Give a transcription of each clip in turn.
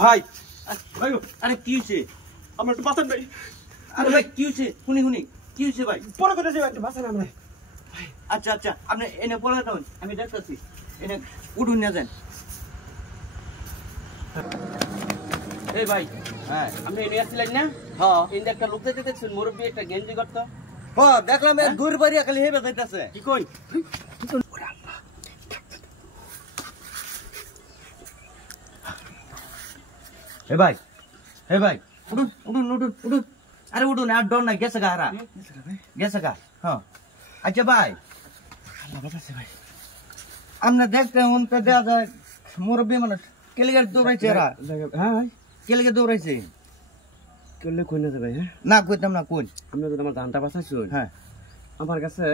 ভাই ভাই আরে কি হইছে আমার একটু বাঁচান ভাই। আরে ভাই কি হইছে শুনি কি হইছে ভাই পরে করে যাই একটু বাঁচান আমরা। আচ্ছা আচ্ছা আপনি এনে পড়ে দাও আমি দেখতাছি এনে উঠুন না যান এই ভাই হ্যাঁ আপনি এনে আসছিলেন না হ্যাঁ এনে একটা লোক দেখতে দেখছেন মুরব্বী একটা গেঞ্জি করতো হ্যাঁ দেখলাম এর দূর বাড়িয়া খালি হেবে যাইতাছে। কি কই এ ভাই উঠুন উঠুন উঠুন উঠুন আরে উঠুন আর ডর নাই গেছে গা হারা গেছে গা হ্যাঁ আচ্ছা ভাই ভাই আপনি দেখতে উনতে দেওয়া যায় মুরব্বী মানুষ কেলিগার দৌড়াইছে এরা হ্যাঁ ভাই কেলিগে দৌড়াইছে করলে কই না ভাই। হ্যাঁ না কইতাম না কোন আপনি যদি আমার ধানটা বাঁচাইছো হ্যাঁ আমার কাছে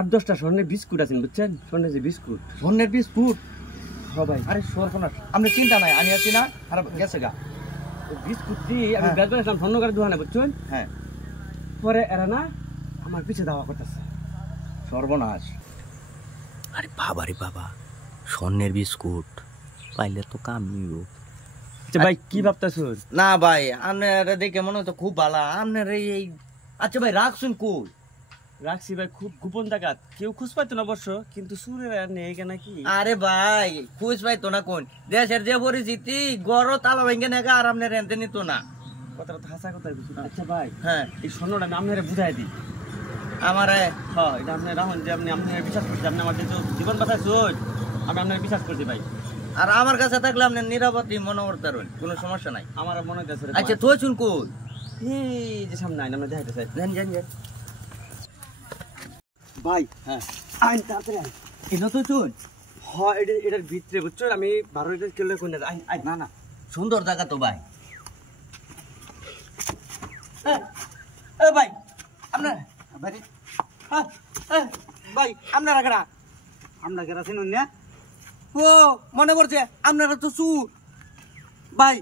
8-10টা স্বর্ণের বিস্কুট আছেন বুঝছেন স্বর্ণের যে বিস্কুট। ধন্যের বিস্কুট হ্যাঁ ভাই আরে সরফনাস আপনি চিন্তা নাই আমি আছি না আর গেছে গা বিস্কুট দিয়ে আমি হ্যাঁ। বেচবেন আসলাম স্বর্ণকারের দোকানে বুঝছেন। হ্যাঁ পরে এরা না আমার পিছে দাওয়া করতেছে। সর্বনাশ আরে বাবা স্বর্ণের বিস্কুট পাইলে তো কাম নিব। আচ্ছা ভাই কি ভাবতেছো? না ভাই আপনার দেখে মনে হতো খুব ভালো আপনার এই আচ্ছা ভাই রাখছুন কই রাখছি ভাই খুব গোপন ডাকাত কেউ খুঁজ পাইতো না অবশ্য কিন্তু সুরের আর নেই কেন কি। আরে ভাই খুঁজ পাইতো না কোন দেশের যে পরিস্থিতি গড় তালা ভেঙে নেগা আর আপনার রেন্তে নিত না কথাটা তো হাসা কথা বলছি। আচ্ছা ভাই হ্যাঁ এই স্বর্ণটা আমি আপনারা বুঝাই দিই। আমার হ্যাঁ এটা আপনি রাখুন যে আপনি আপনার বিশ্বাস করছি আপনি আমার যে জীবন বাঁচাইছেন আমি আপনার বিশ্বাস করছি ভাই। আর আমার কাছে থাকলে আপনি নিরাপত্তি মনে করতে পারবেন কোনো সমস্যা নাই। আমার মনে হচ্ছে আচ্ছা তুই শুন কই এই যে সামনে আইন আমরা দেখাইতে চাই। জান জান জান ভাই হ্যাঁ আইন তাড়াতাড়ি আইন। এটা তো শুন হ্যাঁ এটার ভিতরে বুঝছেন আমি 12 লিটার কিলো কোন আইন আইন। না না সুন্দর জায়গা তো ভাই ভাই আপনার ভাই আপনারা কেনা আমরা গেরা চিনুন না? ও মনে পড়ছে আপনারা তো সুর ভাই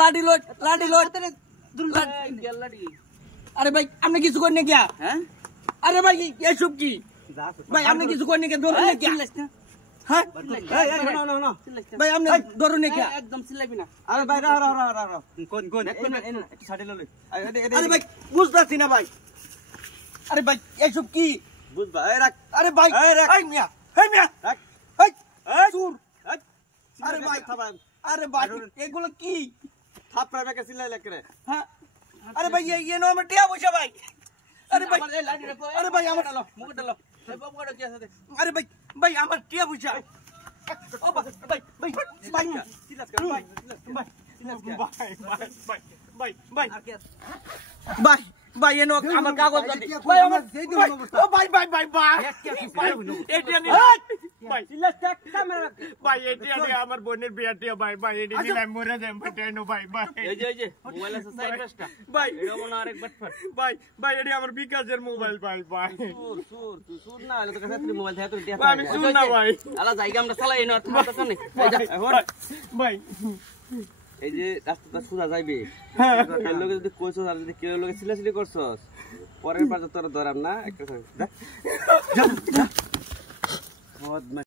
লাডি লট আরে ভাই আপনি কিছু করেন গিয়া হ্যাঁ আরে ভাই এসব কি ভাই আপনি কিছু করেন গিয়া ধরুন গিয়া হ্যাঁ ভাই আপনি ধরুন গিয়া একদম চিল্লাবি না। আরে ভাই কোন একটু সাইডে লই। আরে ভাই বুঝতাছি না ভাই আরে ভাই এসব কি বুঝবা এই রাখ। আরে ভাই এই রাখ। এই মিয়া রাখ। এই এই সুর এই আরে ভাই আরে ভাই এগুলো কি থাপড়া বেকে চিল্লাই লাগে। হ্যাঁ আরে ভাই ये नो আমার টিয়া পয়সা ভাই আরে ভাই আরে ভাই আমার মুখ ডালো এই বাবুটা কি আছে? আরে ভাই ভাই আমার টিয়া পয়সা ও ভাই ভাই ভাই ভাই চিল্লাস কর ভাই ভাই চিল্লাস কর ভাই ভাই ভাই এনো আমার কাগজ দাদি ভাই আমার ও ভাই ভাই ভাই ভাই এটা নি ভাই চিল্লাস টাক ক্যামেরা ভাই এটা নি আমার বোনের বিয়াটিয়া ভাই ভাই এটা নি আমি মরে যাই ভাইনো ভাই ভাই এই যে মোবাইল আছে সাইড পাঁচটা ভাই এটা মনে আরেক বাটফাট ভাই এটা আমার বিকাশের মোবাইল ভাই ভাই তুই সুর না হলে তো কাছে তুই মোবাইল থেকে তুই দেখা ভাই, আমি সুর না ভাই। আলা জায়গা আমরা চালাই না তোমার কাছে নেই ভাই এই যে রাস্তাটা সোজা যাইবে এর লগে যদি কইছস আর যদি কেউ লগে চিল্লাচিল্লি করছস পরের পাশে তোরা ধরাম না একটা